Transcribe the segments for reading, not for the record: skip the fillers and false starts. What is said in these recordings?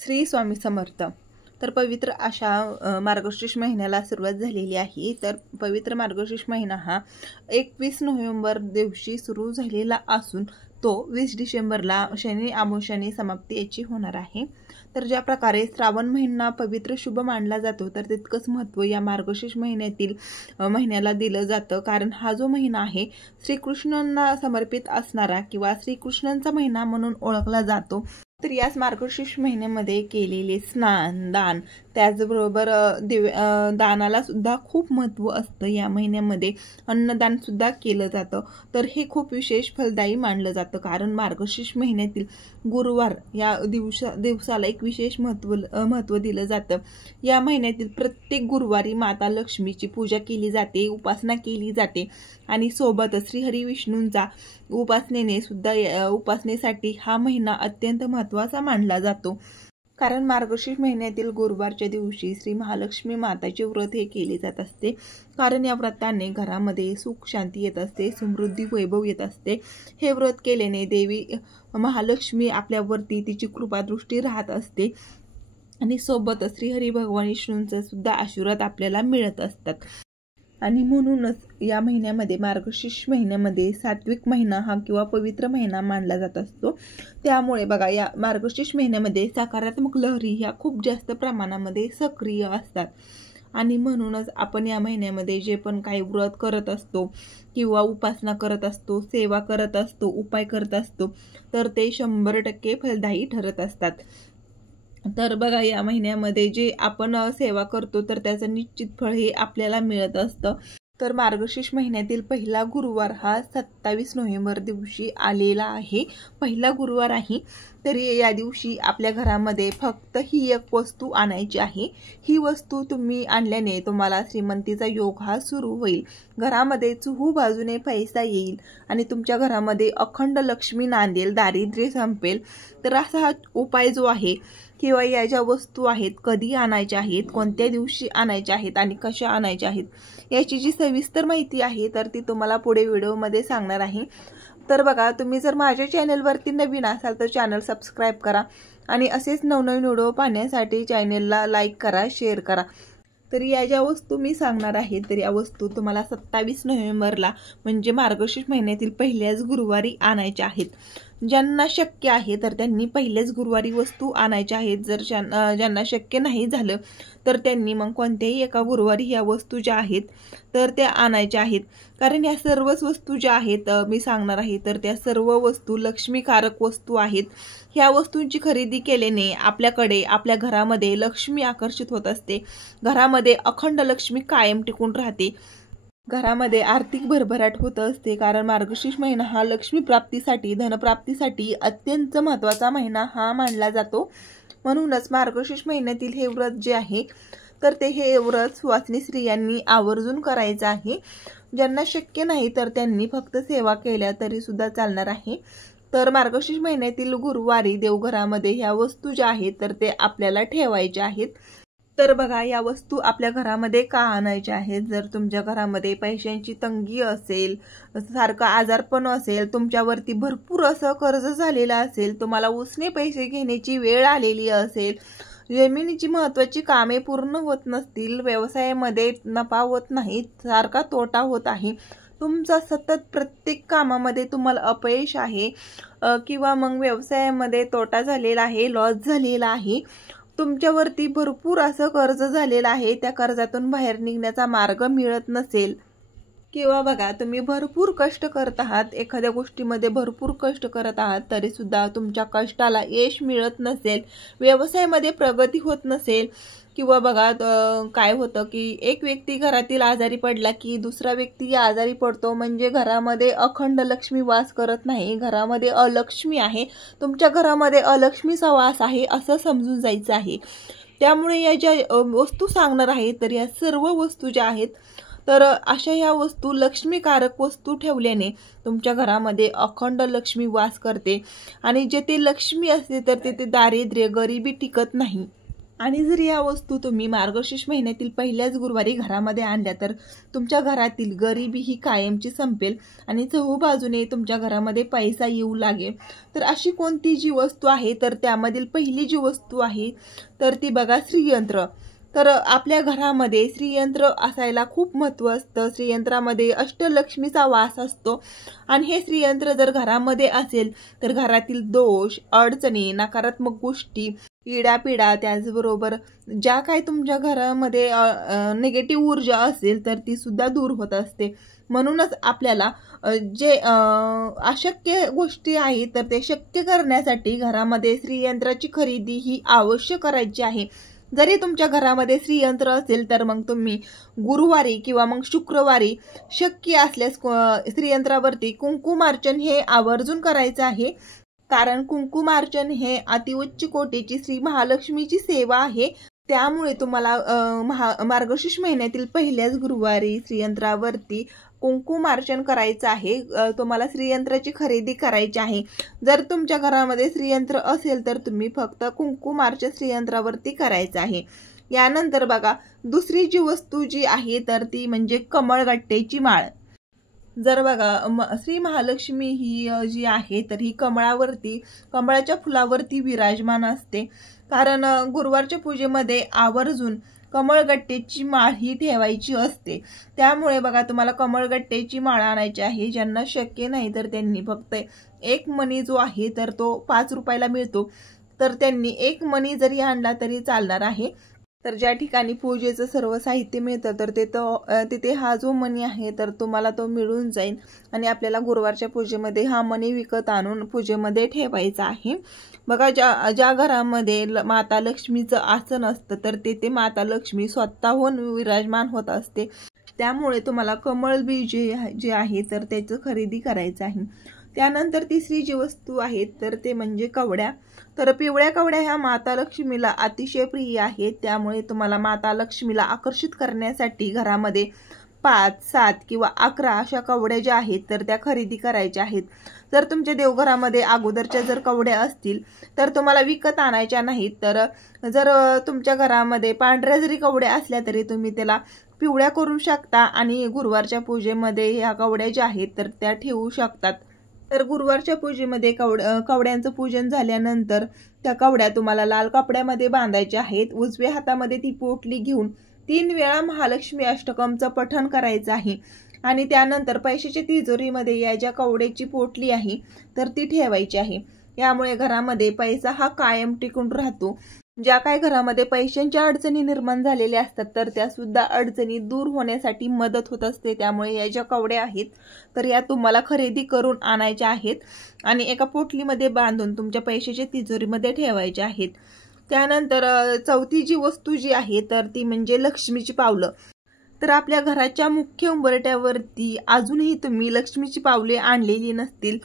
श्री स्वामी समर्थ। तर पवित्र अशा मार्गशीर्ष महिन्याला सुरुवात झालेली आहे। तर पवित्र मार्गशीर्ष महिना हा 21 नोव्हेंबर दिवशी सुरू झालेला असून तो 20 डिसेंबरला शनी अमावस्येने समाप्ती याची होणार आहे। तर ज्या प्रकारे श्रावण महिना पवित्र शुभ मानला जातो तर तितकंच महत्त्व या मार्गशीर्ष महिन्याला दिलं जातं, कारण हा जो महिना आहे श्रीकृष्णांना समर्पित असणारा किंवा श्रीकृष्णांचा महिना म्हणून ओळखला जातो। तर याच मार्गशीर्ष महिन्यामध्ये केलेले स्नान दान त्याचबरोबर दानाला सुद्धा खूप महत्त्व असतं। या महिन्यामध्ये अन्नदान सुद्धा केलं जातं। तर हे खूप विशेष फलदायी मानलं जातं, कारण मार्गशीर्ष महिन्यातील गुरुवार या दिवसाला एक विशेष महत्त्व दिलं जातं। या महिन्यातील प्रत्येक गुरुवारी माता लक्ष्मीची पूजा केली जाते, उपासना केली जाते आणि सोबत श्रीहरी विष्णूंचा उपासनेसाठी हा महिना अत्यंत महत्त्वाचा मानला जातो। कारण मार्गशीर्ष महिन्यातील गुरुवारच्या दिवशी श्री महालक्ष्मी माताचे व्रत हे केले जात असते, कारण या व्रताने घरामध्ये सुख शांती येत असते, समृद्धी वैभव येत असते। हे व्रत केल्याने देवी महालक्ष्मी आपल्यावरती तिची कृपादृष्टी राहत असते आणि सोबत श्रीहरी भगवान विष्णूंचा सुद्धा आशीर्वाद आपल्याला मिळत असतात। आणि म्हणूनच या महिन्यामध्ये मार्गशीर्ष महिन्यामध्ये सात्विक महिना हा किंवा पवित्र महिना मानला जात असतो। त्यामुळे बघा, या मार्गशीर्ष महिन्यामध्ये सकारात्मक लहरी ह्या खूप जास्त प्रमाणामध्ये सक्रिय असतात आणि म्हणूनच आपण या महिन्यामध्ये जे पण काही व्रत करत असतो किंवा उपासना करत असतो, सेवा करत असतो, उपाय करत असतो तर ते 100% फलदायी ठरत असतात। तर बघा, या महिन्यामध्ये जे आपण सेवा करतो तर त्याचं निश्चित फळ हे आपल्याला मिळत असतं। तर मार्गशीर्ष महिन्यातील पहिला गुरुवार हा 27 नोव्हेंबर दिवशी आलेला आहे, पहिला गुरुवार आहे। तरी या दिवशी आपल्या घरामध्ये फक्त ही एक वस्तू आणायची आहे। ही वस्तू तुम्ही आणल्याने तुम्हाला श्रीमंतीचा योग हा सुरू होईल, घरामध्ये चहू बाजूने पैसा येईल आणि तुमच्या घरामध्ये अखंड लक्ष्मी नांदेल, दारिद्र्य संपेल। तर असा हा उपाय जो आहे किंवा या ज्या वस्तू आहेत कधी आणायच्या आहेत, कोणत्या दिवशी आणायच्या आहेत आणि कशा आणायच्या आहेत याची जी सविस्तर माहिती आहे तर ती तुम्हाला पुढे व्हिडिओमध्ये सांगणार आहे। तर बघा, तुम्ही जर माझ्या चॅनलवरती नवीन असाल तर चॅनल सबस्क्राईब करा आणि असेच नवनवीन व्हिडिओ पाहण्यासाठी चॅनलला लाईक करा, शेअर करा। तर या ज्या वस्तू मी सांगणार आहे तर या वस्तू तुम्हाला 27 नोव्हेंबरला म्हणजे मार्गशीर्ष महिन्यातील पहिल्याच गुरुवारी आणायच्या आहेत। ज्यांना शक्य आहे तर त्यांनी पहिल्याच गुरुवारी वस्तू आणायच्या आहेत। जर ज्यांना शक्य नाही झालं तर त्यांनी मग कोणत्याही एका गुरुवारी ह्या वस्तू ज्या आहेत तर त्या आणायच्या आहेत, कारण या सर्वच वस्तू ज्या आहेत मी सांगणार आहे तर त्या सर्व वस्तू लक्ष्मीकारक वस्तू आहेत। ह्या वस्तूंची खरेदी केल्याने आपल्याकडे आपल्या घरामध्ये लक्ष्मी आकर्षित होत असते, घरामध्ये अखंड लक्ष्मी कायम टिकून राहते, घरामध्ये आर्थिक भरभराट होत असते। कारण मार्गशीर्ष महिना हा लक्ष्मी प्राप्तीसाठी, धनप्राप्तीसाठी अत्यंत महत्त्वाचा महिना हा मानला जातो। म्हणूनच मार्गशीर्ष महिन्यातील हे व्रत जे आहे तर हे व्रत सुवासिनी स्त्रियांनी आवर्जून करायचं आहे। ज्यांना शक्य नाही तर त्यांनी फक्त सेवा केल्या तरी सुद्धा चालणार आहे। तर मार्गशीर्ष महिन्यातील गुरुवारी देवघरामध्ये ह्या वस्तू ज्या आहेत तर ते आपल्याला ठेवायच्या आहेत। तर बघा, या वस्तू आपल्या घरामध्ये का आणायच्या आहेत? जर तुमच्या घरामध्ये पैशांची तंगी असेल, सारखं आजारपण असेल, तुमच्यावरती भरपूर असं कर्ज झालेलं असेल, तुम्हाला उसने पैसे घेण्याची वेळ आलेली असेल, जमिनीची महत्त्वाची कामे पूर्ण होत नसतील, व्यवसायामध्ये नफा होत नाही, सारखा तोटा होत आहे, तुमचा सतत प्रत्येक कामामध्ये तुम्हाला अपयश आहे किंवा मग व्यवसायामध्ये तोटा झालेला आहे, लॉस झालेला आहे, तुमच्यावरती भरपूर असं कर्ज झालेलं आहे, त्या कर्जातून बाहेर निघण्याचा मार्ग मिळत नसेल किंवा बघा तुम्ही भरपूर कष्ट करत आहात, एखाद्या गोष्टीमध्ये भरपूर कष्ट करत आहात तरी सुद्धा तुमच्या कष्टाला यश मिळत नसेल, व्यवसायामध्ये प्रगती होत नसेल किंवा बघा काय होतं की एक व्यक्ती घरातील आजारी पडला की दुसरा व्यक्ती आजारी पडतो, म्हणजे घरामध्ये अखंड लक्ष्मी वास करत नाही, घरामध्ये अलक्ष्मी आहे, तुमच्या घरामध्ये अलक्ष्मीचा वास आहे असं समजून जायचं आहे। त्यामुळे या ज्या वस्तू सांगणार आहे तर या सर्व वस्तू ज्या आहेत तर अशा ह्या वस्तू लक्ष्मीकारक वस्तू ठेवल्याने तुमच्या घरामध्ये अखंड लक्ष्मी वास करते आणि जेथे लक्ष्मी असते तर तेथे दारिद्र्य गरिबी टिकत नाही। आणि जर या वस्तू तुम्ही मार्गशीर्ष महिन्यातील पहिल्याच गुरुवारी घरामध्ये आणल्या तर तुमच्या घरातील गरिबी ही कायमची संपेल आणि चहूबाजूने तुमच्या घरामध्ये पैसा येऊ लागेल। तर अशी कोणती जी वस्तू आहे तर त्यामधील पहिली जी वस्तू आहे तर ती बघा श्रीयंत्र। तर आपल्या घरामध्ये श्रीयंत्र असायला खूप महत्त्व असतं। श्रीयंत्रामध्ये अष्टलक्ष्मीचा वास असतो आणि हे श्रीयंत्र जर घरामध्ये असेल तर घरातील दोष, अडचणी, नकारात्मक गोष्टी, इडापिडा, त्याचबरोबर ज्या काही तुमच्या घरामध्ये निगेटिव्ह ऊर्जा असेल तर ती सुद्धा दूर होत असते। म्हणूनच आपल्याला जे अशक्य गोष्टी आहेत तर ते शक्य करण्यासाठी घरामध्ये श्रीयंत्राची खरेदी ही अवश्य करायची आहे। जरी तुमच्या घरामध्ये श्रीयंत्र असेल तर मग तुम्ही गुरुवारी किंवा मग शुक्रवारी शक्य असल्यास श्रीयंत्रावरती कुंकुमार्चन हे आवर्जून करायचं आहे। कारण कुंकुमार्चन हे अतिउच्च कोटीची श्री महालक्ष्मीची सेवा आहे। त्यामुळे तुम्हाला मार्गशीर्ष महिन्यातील पहिल्याच गुरुवारी श्रीयंत्रावरती कुंकुमार्चन करायचं आहे। तुम्हाला श्रीयंत्राची खरेदी करायची आहे। जर तुमच्या घरामध्ये श्रीयंत्र असेल तर तुम्ही फक्त कुंकुमार्चन श्रीयंत्रावरती करायचं आहे। यानंतर बघा दुसरी जी वस्तू जी आहे तर ती म्हणजे कमळगट्टेची माळ। जर बघा श्री महालक्ष्मी ही जी आहे तर ही कमळाच्या फुलावरती विराजमान असते। कारण गुरुवारच्या पूजेमध्ये आवर्जून कमळगट्टेची माळ ही ठेवायची असते। त्यामुळे बघा तुम्हाला कमळगट्टेची माळ आणायची आहे। ज्यांना शक्य नाही तर त्यांनी फक्त एक मणी जो आहे तर तो 5 रुपयाला मिळतो तर त्यांनी एक मणी जरी आणला तरी चालणार आहे। तर ज्या ठिकाणी पूजेचं सर्व साहित्य मिळतं तर तिथे हा जो मणी आहे तर तुम्हाला तो मिळून जाईल आणि आपल्याला गुरुवारच्या पूजेमध्ये हा मणी विकत आणून पूजेमध्ये ठेवायचा आहे। बघा ज्या घरामध्ये माता लक्ष्मीचं आसन असतं तर तेथे माता लक्ष्मी स्वतःहून विराजमान होत असते। त्यामुळे तुम्हाला कमळ बी जे आहे तर त्याचं खरेदी करायचं आहे। त्यानंतर तिसरी जी वस्तू आहे तर ते म्हणजे कवड्या। तर पिवळ्या कवड्या ह्या माता लक्ष्मीला अतिशय प्रिय आहेत। त्यामुळे तुम्हाला माता लक्ष्मीला आकर्षित करण्यासाठी घरामध्ये 5, 7 किंवा 11 अशा कवड्या ज्या आहेत तर त्या खरेदी करायच्या आहेत। जर तुमच्या देवघरामध्ये अगोदरच्या जर कवड्या असतील तर तुम्हाला विकत आणायच्या नाहीत। तर जर तुमच्या घरामध्ये पांढऱ्या जरी कवड्या असल्या तरी तुम्ही त्याला पिवळ्या करू शकता आणि गुरुवारच्या पूजेमध्ये ह्या कवड्या ज्या आहेत तर त्या ठेवू शकतात। तर गुरुवारच्या पूजेमध्ये कवड्यांचं पूजन झाल्यानंतर त्या कवड्या तुम्हाला लाल कपड्यामध्ये बांधायच्या आहेत। उजव्या हातामध्ये ती पोटली घेऊन 3 वेळा महालक्ष्मी अष्टकमचं पठण करायचं आहे आणि त्यानंतर पैशाच्या तिजोरीमध्ये या ज्या कवड्याची पोटली आहे तर ती ठेवायची आहे। यामुळे घरामध्ये पैसा हा कायम टिकून राहतो। ज्या काही घरामध्ये पैशांच्या अडचणी निर्माण झालेल्या असतात तर त्या सुद्धा अडचणी दूर होण्यासाठी मदत होत असते। त्यामुळे या ज्या कवड्या आहेत तर या तुम्हाला खरेदी करून आणायच्या आहेत आणि एका पोटलीमध्ये बांधून तुमच्या पैशाच्या तिजोरीमध्ये ठेवायच्या आहेत। त्यानंतर चौथी जी वस्तू जी आहे तर ती म्हणजे लक्ष्मीची पावलं। तर आपल्या घराच्या मुख्य उंबरठ्यावरती अजूनही तुम्ही लक्ष्मीची पावले आणलेली नसतील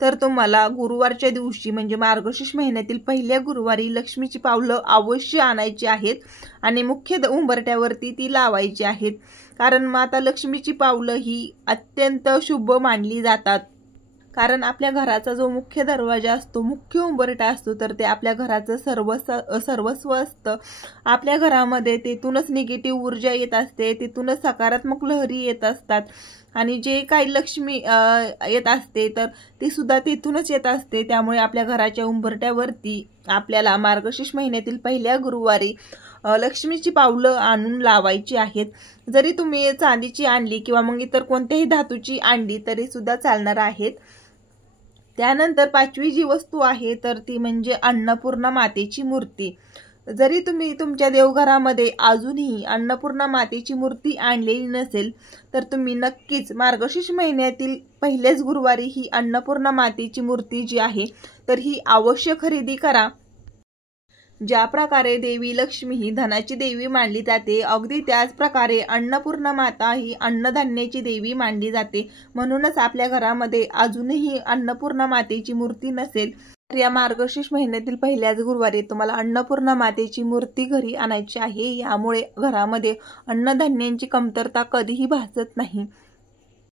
तर तुम्हाला गुरुवारच्या दिवशी म्हणजे मार्गशीर्ष महिन्यातील पहिल्या गुरुवारी लक्ष्मीची पावलं अवश्य आणायची आहेत आणि मुख्य उंबरठ्यावरती ती लावायची आहेत। कारण माता लक्ष्मीची पावलं ही अत्यंत शुभ मानली जातात। कारण आपल्या घराचा जो मुख्य दरवाजा असतो, मुख्य उंबरठा असतो तर ते आपल्या घराचं सर्वस्व असतं। आपल्या घरामध्ये तेथूनच निगेटिव्ह ऊर्जा येत असते, तेथूनच सकारात्मक लहरी येत असतात आणि जे काही लक्ष्मी येत असते तर ती सुद्धा तेथूनच येत असते। त्यामुळे आपल्या घराच्या उंबरठ्यावरती आपल्याला मार्गशीर्ष महिन्यातील पहिल्या गुरुवारी लक्ष्मीची पावलं आणून लावायची आहेत। जरी तुम्ही चांदीची आणली किंवा मग इतर कोणत्याही धातूची आणली तरी सुद्धा चालणार आहेत। त्यानंतर 5वी जी वस्तू आहे तर ती म्हणजे अन्नपूर्णा मातेची मूर्ती। जरी तुम्ही तुमच्या देवघरामध्ये अजूनही अन्नपूर्णा मातेची मूर्ती आणलेली नसेल तर तुम्ही नक्कीच मार्गशीर्ष महिन्यातील पहिल्याच गुरुवारी ही अन्नपूर्णा मातेची मूर्ती जी आहे तर ही अवश्य खरेदी करा। ज्या प्रकारे देवी लक्ष्मी ही धनाची देवी मानली जाते अगदी त्याच प्रकारे अन्नपूर्णा माता ही अन्नधान्याची देवी मानली जाते। म्हणूनच आपल्या घरामध्ये अजूनही अन्नपूर्णा मातेची मूर्ती नसेल तर या मार्गशीर्ष महिन्यातील पहिल्याच गुरुवारी तुम्हाला अन्नपूर्णा मातेची मूर्ती घरी आणायची आहे। यामुळे घरामध्ये अन्नधान्यांची कमतरता कधीही भासत नाही।